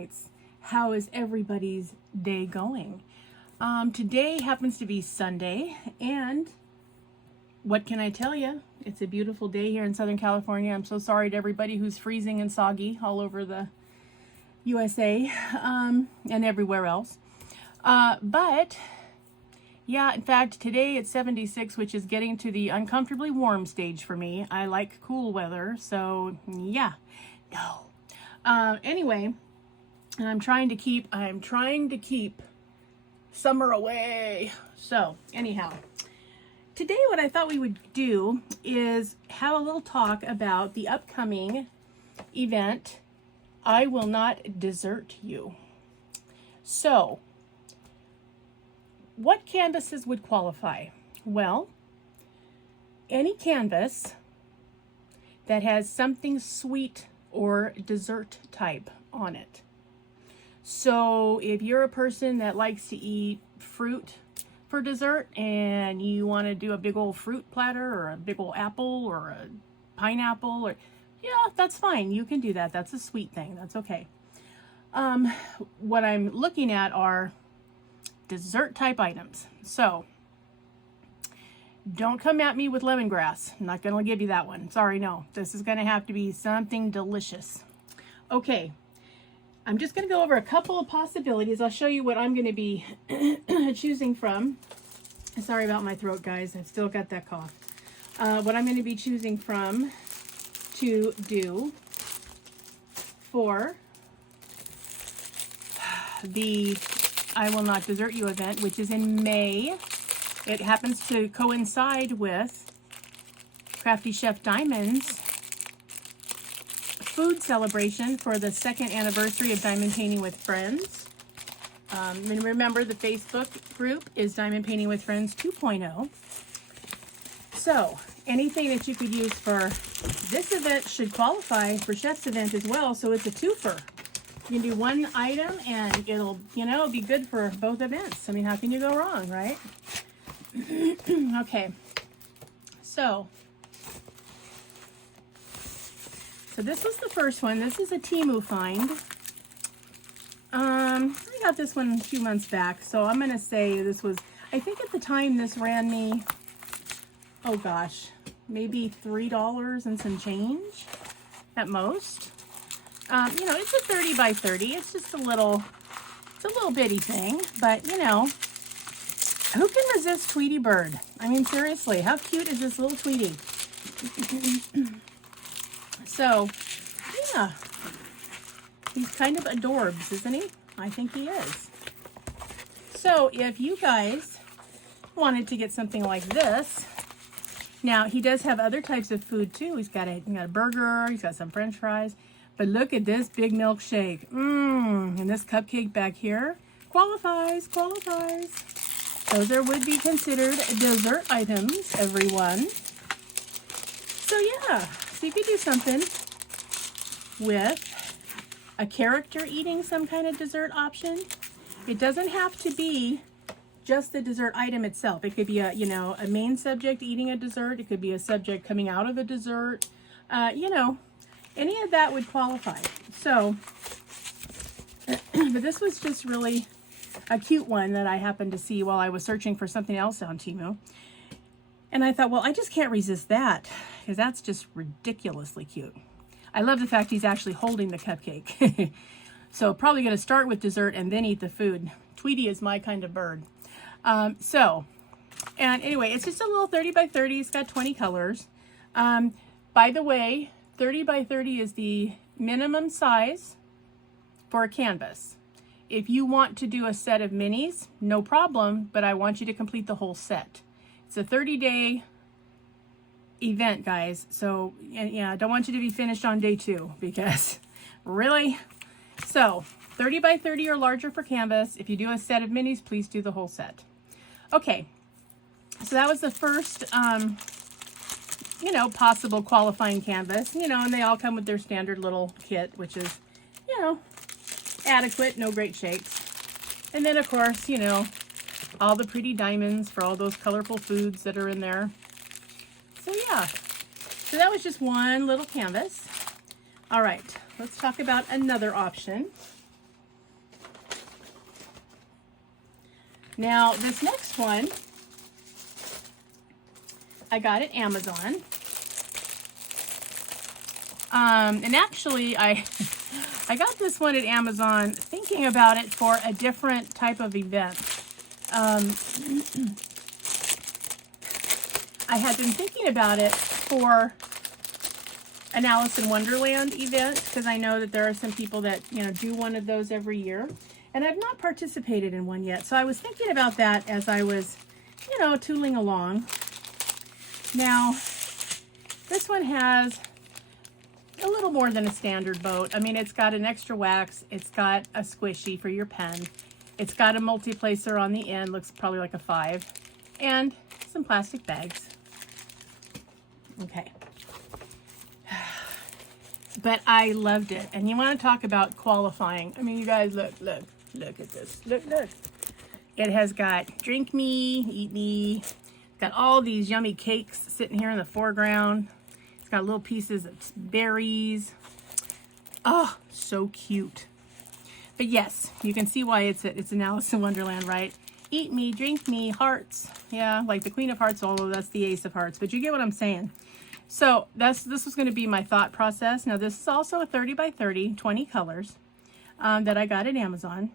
Dragonites. How is everybody's day going? Today happens to be Sunday, and what can I tell you? It's a beautiful day here in Southern California. I'm so sorry to everybody who's freezing and soggy all over the USA and everywhere else. But yeah, in fact, today it's 76, which is getting to the uncomfortably warm stage for me. I like cool weather, so yeah, no. Anyway, I'm trying to keep summer away. So anyhow, today what I thought we would do is have a little talk about the upcoming event, I Will Not Desert You. So, what canvases would qualify? Well, any canvas that has something sweet or dessert type on it. So if you're a person that likes to eat fruit for dessert and you want to do a big old fruit platter or a big old apple or a pineapple, or yeah, that's fine. You can do that. That's a sweet thing. That's okay. What I'm looking at are dessert type items. So don't come at me with lemongrass. I'm not going to give you that one. Sorry, no. This is going to have to be something delicious. Okay. I'm just going to go over a couple of possibilities. I'll show you what I'm going to be choosing from. Sorry about my throat, guys. I've still got that cough. What I'm going to be choosing from to do for the I Will Not Desert You event, which is in May. It happens to coincide with Crafty Chef Diamond's food celebration for the 2nd anniversary of Diamond Painting with Friends. And remember, the Facebook group is Diamond Painting with Friends 2.0. So anything that you could use for this event should qualify for Chef's event as well. So it's a twofer. You can do one item and it'll, be good for both events. I mean, how can you go wrong, right? Okay. So this was the first one. This is a Temu find. I got this one a few months back, so I'm going to say this was, I think at the time this ran me, oh gosh, maybe $3 and some change at most. It's a 30 by 30. It's just a little bitty thing, but who can resist Tweety Bird? I mean, seriously, how cute is this little Tweety? So, yeah, he's kind of adorbs, isn't he? I think he is. So, if you guys wanted to get something like this, now he does have other types of food too. He's got a burger, he's got some French fries, but look at this big milkshake. And this cupcake back here qualifies. Those would be considered dessert items, everyone. So yeah, so you could do something with a character eating some kind of dessert option. It doesn't have to be just the dessert item itself. It could be a main subject eating a dessert. It could be a subject coming out of a dessert. Any of that would qualify. So, but this was just really a cute one that I happened to see while I was searching for something else on Temu. And I thought, well, I just can't resist that because that's just ridiculously cute. I love the fact he's actually holding the cupcake. So probably going to start with dessert and then eat the food. Tweety is my kind of bird. And anyway, it's just a little 30 by 30. It's got 20 colors. By the way, 30 by 30 is the minimum size for a canvas. If you want to do a set of minis, no problem, but I want you to complete the whole set. It's a 30-day event, guys. So, yeah, I don't want you to be finished on day 2 because, really? So, 30 by 30 or larger for canvas. If you do a set of minis, please do the whole set. Okay, so that was the first, possible qualifying canvas. And they all come with their standard little kit, which is, adequate, no great shakes. And then, of course, all the pretty diamonds for all those colorful foods that are in there. So yeah, so that was just one little canvas. All right, let's talk about another option. Now, this next one, I got at Amazon. And actually, I got this one at Amazon thinking about it for a different type of event. I had been thinking about it for an Alice in Wonderland event, because I know that there are some people that, you know, do one of those every year. And I've not participated in one yet. So I was thinking about that as I was, you know, tooling along. Now, this one has a little more than a standard boat. I mean, it's got an extra wax. It's got a squishy for your pen. It's got a multi-placer on the end. Looks probably like a 5. And some plastic bags. Okay. But I loved it. And you want to talk about qualifying. I mean, you guys, look at this. Look. It has got drink me, eat me. It's got all these yummy cakes sitting here in the foreground. It's got little pieces of berries. Oh, so cute. But yes, you can see why it's an Alice in Wonderland, right? Eat me, drink me, hearts. Yeah, like the Queen of Hearts, although that's the Ace of Hearts. But you get what I'm saying. So this was going to be my thought process. Now this is also a 30 by 30, 20 colors that I got at Amazon.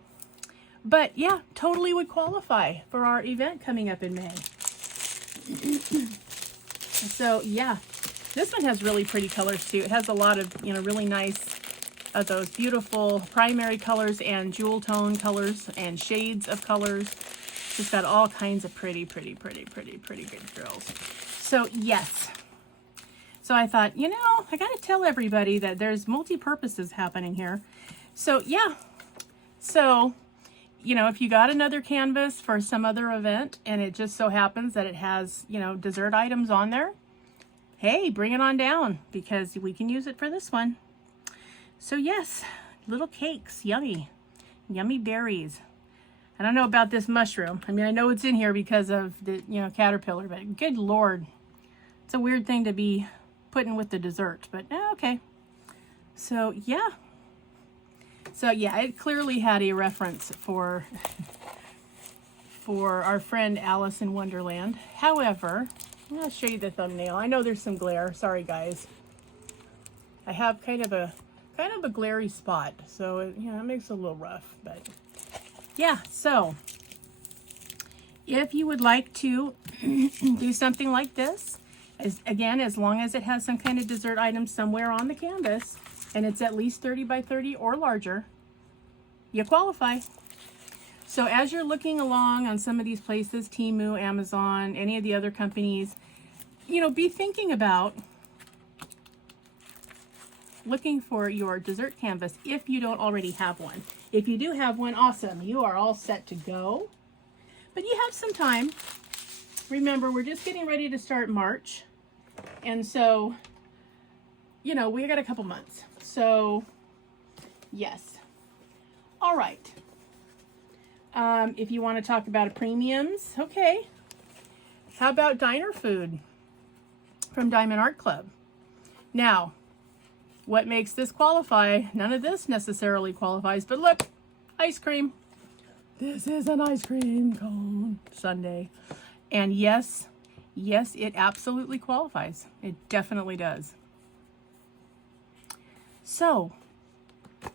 But yeah, totally would qualify for our event coming up in May. So yeah, this one has really pretty colors too. It has a lot of, you know, really nice, those beautiful primary colors and jewel tone colors and shades of colors. It's got all kinds of pretty good girls. So yes. So I thought, you know, I got to tell everybody that there's multi-purposes happening here. So yeah. So, you know, if you got another canvas for some other event and it just so happens that it has, you know, dessert items on there, hey, bring it on down because we can use it for this one. So yes, little cakes, yummy berries. I don't know about this mushroom. I mean, I know it's in here because of the, you know, caterpillar, but good Lord, it's a weird thing to be putting with the dessert, but okay. So yeah. So yeah, it clearly had a reference for our friend Alice in Wonderland. However, I'll show you the thumbnail. I know there's some glare. Sorry guys. I have kind of a glary spot, so it, you know, it makes it a little rough, but yeah. So if you would like to do something like this, as long as it has some kind of dessert item somewhere on the canvas and it's at least 30 by 30 or larger, you qualify. So as you're looking along on some of these places, Temu, Amazon, any of the other companies, you know, be thinking about looking for your dessert canvas if you don't already have one. If you do have one, awesome. You are all set to go. But you have some time. Remember, we're just getting ready to start March. And so, you know, we got a couple months. So, yes. All right. If you want to talk about premiums, okay. How about diner food from Diamond Art Club? Now, what makes this qualify? None of this necessarily qualifies, but look, ice cream. This is an ice cream cone sundae. And yes, it absolutely qualifies. It definitely does. So,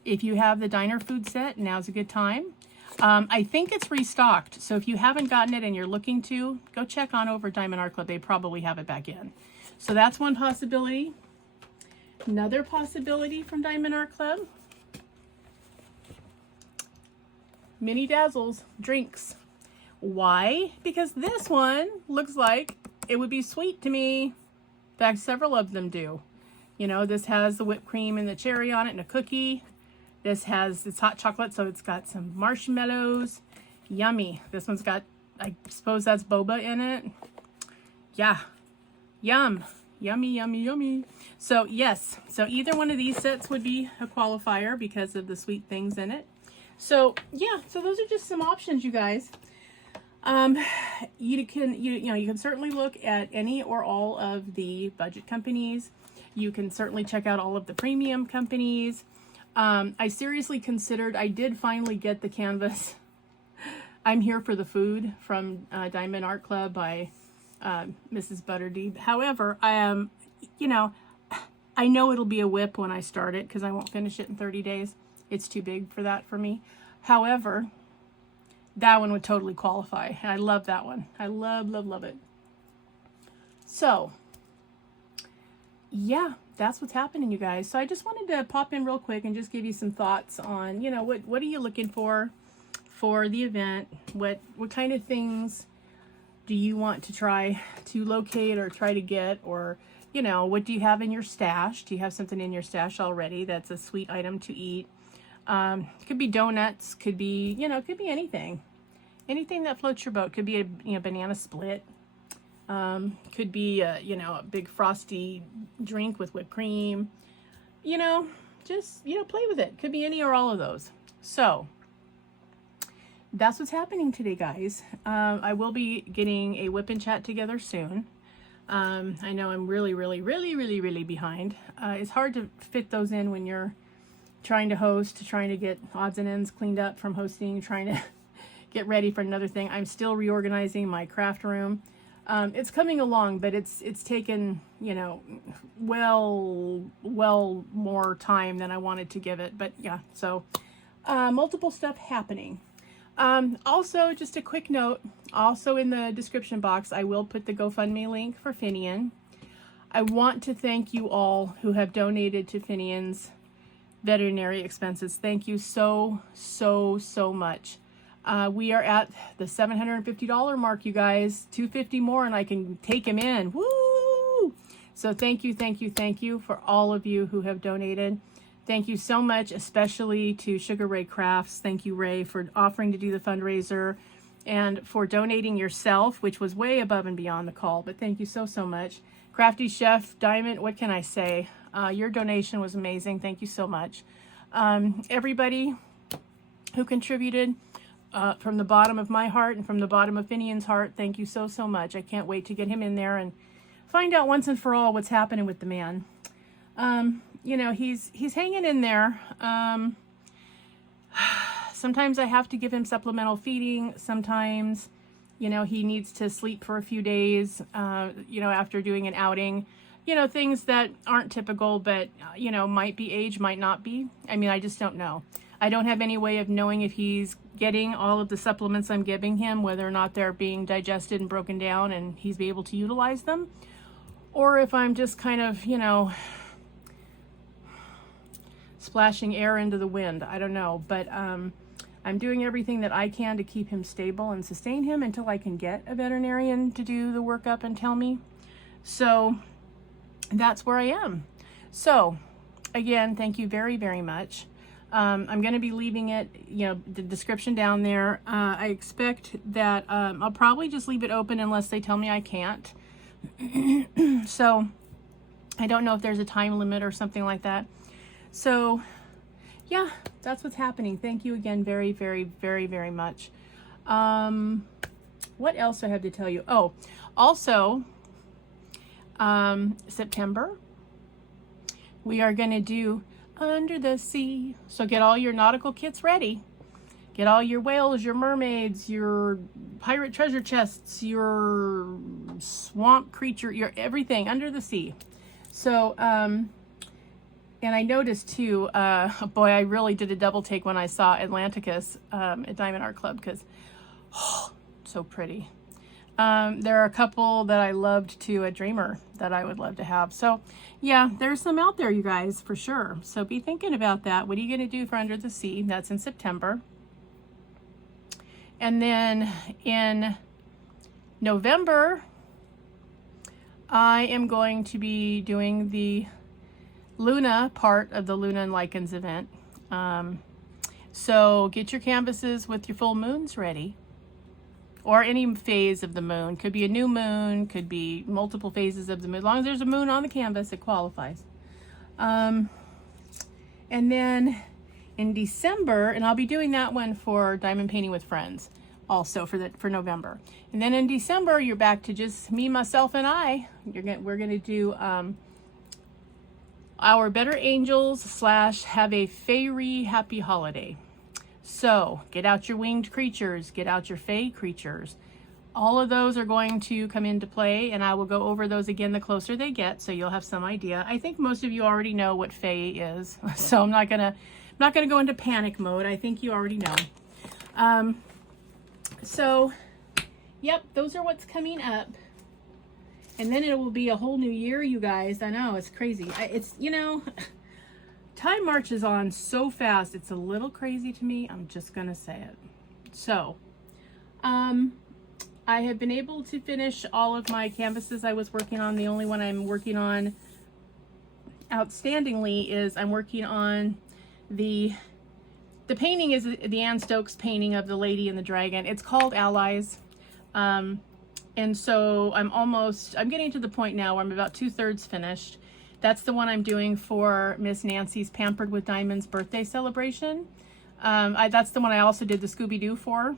if you have the diner food set, now's a good time. I think it's restocked, so if you haven't gotten it and you're looking to, go check on over Diamond Art Club. They probably have it back in. So that's one possibility. Another possibility from Diamond Art Club. Mini Dazzles drinks. Why? Because this one looks like it would be sweet to me. In fact, several of them do. You know, this has the whipped cream and the cherry on it and a cookie. This has this hot chocolate, so it's got some marshmallows. Yummy. This one's got, I suppose that's boba in it. Yeah. Yum. Yummy. So yes, so either one of these sets would be a qualifier because of the sweet things in it. So yeah, so those are just some options, you guys. You can certainly look at any or all of the budget companies. You can certainly check out all of the premium companies. I seriously considered, I did finally get the canvas I'm here for the food from Diamond Art Club by Mrs. Butterdeep. However, I am, you know, I know it'll be a whip when I start it because I won't finish it in 30 days. It's too big for that for me. However, that one would totally qualify. And I love that one. I love, love, love it. So, yeah, that's what's happening, you guys. So I just wanted to pop in real quick and just give you some thoughts on, you know, what are you looking for the event? What kind of things do you want to try to locate or try to get? Or, you know, what do you have in your stash? Do you have something in your stash already that's a sweet item to eat? Could be donuts, could be, you know, it could be anything. Anything that floats your boat. Could be a banana split. Could be you know, a big frosty drink with whipped cream. You know, just, you know, play with it. Could be any or all of those. So that's what's happening today, guys. I will be getting a whip and chat together soon. I know I'm really behind. It's hard to fit those in when you're trying to host, trying to get odds and ends cleaned up from hosting, trying to get ready for another thing. I'm still reorganizing my craft room. It's coming along, but it's taken, you know, well more time than I wanted to give it. But yeah, so multiple stuff happening. Also, just a quick note, also in the description box, I will put the GoFundMe link for Finnian. I want to thank you all who have donated to Finnian's veterinary expenses. Thank you so much. We are at the $750 mark, you guys. $250 more and I can take him in. Woo! So thank you for all of you who have donated. Thank you so much, especially to Sugar Ray Crafts. Thank you, Ray, for offering to do the fundraiser and for donating yourself, which was way above and beyond the call. But thank you so much. Crafty Chef Diamond, what can I say? Your donation was amazing. Thank you so much. Everybody who contributed, from the bottom of my heart and from the bottom of Finian's heart, thank you so much. I can't wait to get him in there and find out once and for all what's happening with the man. You know, he's hanging in there. Sometimes I have to give him supplemental feeding. Sometimes, you know, he needs to sleep for a few days, you know, after doing an outing. You know, things that aren't typical, but, you know, might be age, might not be. I mean, I just don't know. I don't have any way of knowing if he's getting all of the supplements I'm giving him, whether or not they're being digested and broken down and he's able to utilize them. Or if I'm just kind of, you know, splashing air into the wind. I don't know. But I'm doing everything that I can to keep him stable and sustain him until I can get a veterinarian to do the workup and tell me. So that's where I am. So again, thank you very much. I'm going to be leaving it, you know, the description down there. I expect that I'll probably just leave it open unless they tell me I can't. So I don't know if there's a time limit or something like that. So yeah, that's what's happening. Thank you again very much. What else do I have to tell you? Oh, also, September, we are going to do Under the Sea. So get all your nautical kits ready. Get all your whales, your mermaids, your pirate treasure chests, your swamp creature, your everything under the sea. So, and I noticed too, boy, I really did a double take when I saw Atlanticus at Diamond Art Club because, oh, so pretty. There are a couple that I loved too, a Dreamer that I would love to have. So yeah, there's some out there, you guys, for sure. So be thinking about that. What are you going to do for Under the Sea? That's in September. And then in November, I am going to be doing the Luna part of the Luna and Lichens event. So get your canvases with your full moons ready. Or any phase of the moon. Could be a new moon, could be multiple phases of the moon. As long as there's a moon on the canvas, it qualifies. And then in December, and I'll be doing that one for Diamond Painting with Friends also for November. And then in December, you're back to just me, myself, and I. We're going to do our Better Angels / have a fairy happy holiday. So get out your winged creatures, get out your fey creatures. All of those are going to come into play, and I will go over those again the closer they get, so you'll have some idea. I think most of you already know what fey is, so I'm not gonna go into panic mode. I think you already know. So yep, those are what's coming up. And then it will be a whole new year, you guys. I know, it's crazy. It's, you know, time marches on so fast. It's a little crazy to me. I'm just going to say it. So, I have been able to finish all of my canvases I was working on. The only one I'm working on outstandingly is I'm working on the painting is the Anne Stokes painting of the Lady and the Dragon. It's called Allies. And so I'm getting to the point now where I'm about 2/3 finished. That's the one I'm doing for Miss Nancy's Pampered with Diamonds birthday celebration. That's the one I also did the Scooby-Doo for.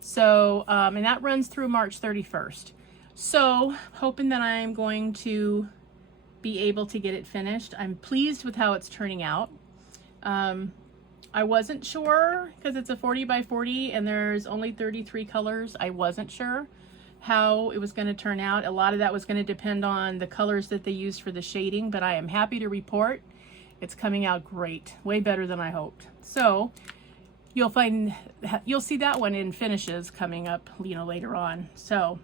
So, and that runs through March 31st. So, hoping that I'm going to be able to get it finished. I'm pleased with how it's turning out. I wasn't sure, because it's a 40 by 40 and there's only 33 colors. I wasn't sure how it was going to turn out. A lot of that was going to depend on the colors that they used for the shading, but I am happy to report it's coming out great, way better than I hoped. So you'll see that one in finishes coming up, you know, later on. So,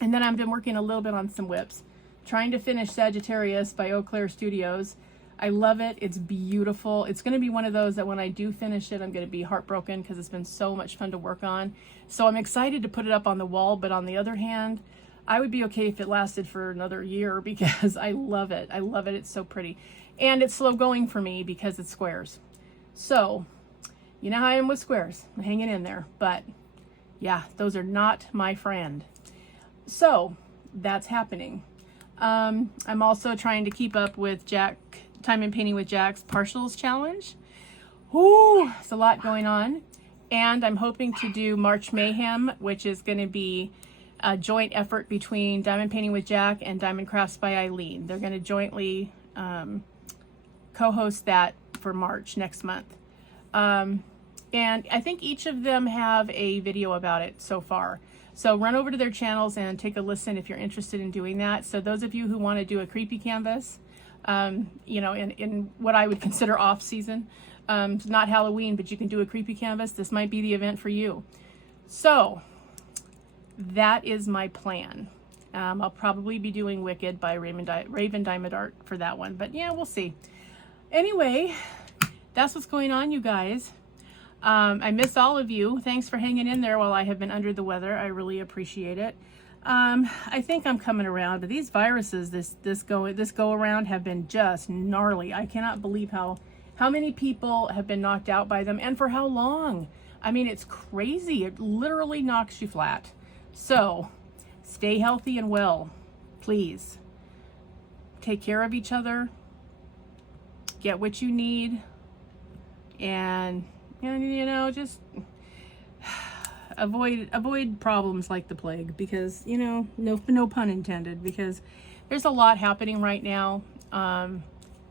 and then I've been working a little bit on some whips, trying to finish Sagittarius by Eau Claire Studios. I love it. It's beautiful. It's going to be one of those that when I do finish it, I'm going to be heartbroken because it's been so much fun to work on. So I'm excited to put it up on the wall. But on the other hand, I would be okay if it lasted for another year because I love it. I love it. It's so pretty. And it's slow going for me because it's squares. So you know how I am with squares. I'm hanging in there. But yeah, those are not my friend. So that's happening. I'm also trying to keep up with Time in Painting with Jack's Partials Challenge. Ooh, it's a lot going on. And I'm hoping to do March Mayhem, which is going to be a joint effort between Diamond Painting with Jack and Diamond Crafts by Eileen. They're going to jointly co-host that for March next month. And I think each of them have a video about it so far. So run over to their channels and take a listen if you're interested in doing that. So those of you who want to do a creepy canvas, you know, in what I would consider off season, it's not Halloween, but you can do a creepy canvas. This might be the event for you. So that is my plan. I'll probably be doing Wicked by Raven Diamond Art for that one, but yeah, we'll see. Anyway, that's what's going on, you guys. I miss all of you. Thanks for hanging in there while I have been under the weather. I really appreciate it. I think I'm coming around, but these viruses, this go around have been just gnarly. I cannot believe how many people have been knocked out by them and for how long. I mean, it's crazy. It literally knocks you flat. So stay healthy and well, please. Take care of each other. Get what you need. And you know, just avoid problems like the plague, because, you know, no pun intended, because there's a lot happening right now. And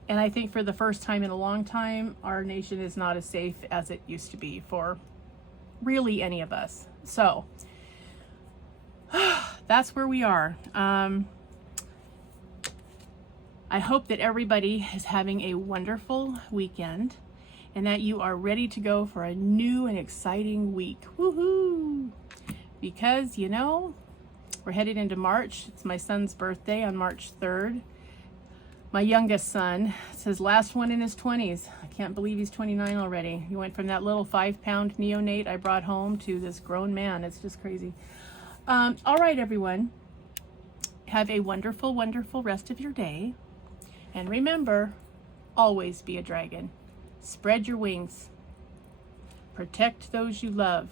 I think for the first time in a long time, our nation is not as safe as it used to be for really any of us. So that's where we are. I hope that everybody is having a wonderful weekend and that you are ready to go for a new and exciting week. Woohoo! Because, you know, we're headed into March. It's my son's birthday on March 3rd. My youngest son, it's his last one in his 20s. I can't believe he's 29 already. He went from that little 5-pound neonate I brought home to this grown man. It's just crazy. All right, everyone. Have a wonderful, wonderful rest of your day. And remember, always be a dragon. Spread your wings. Protect those you love.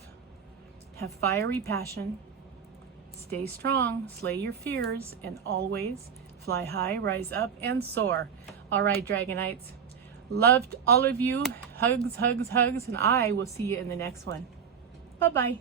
Have fiery passion. Stay strong, slay your fears, and always fly high, rise up, and soar. All right, Dragonites. Loved all of you. Hugs, hugs, hugs, and I will see you in the next one. Bye-bye.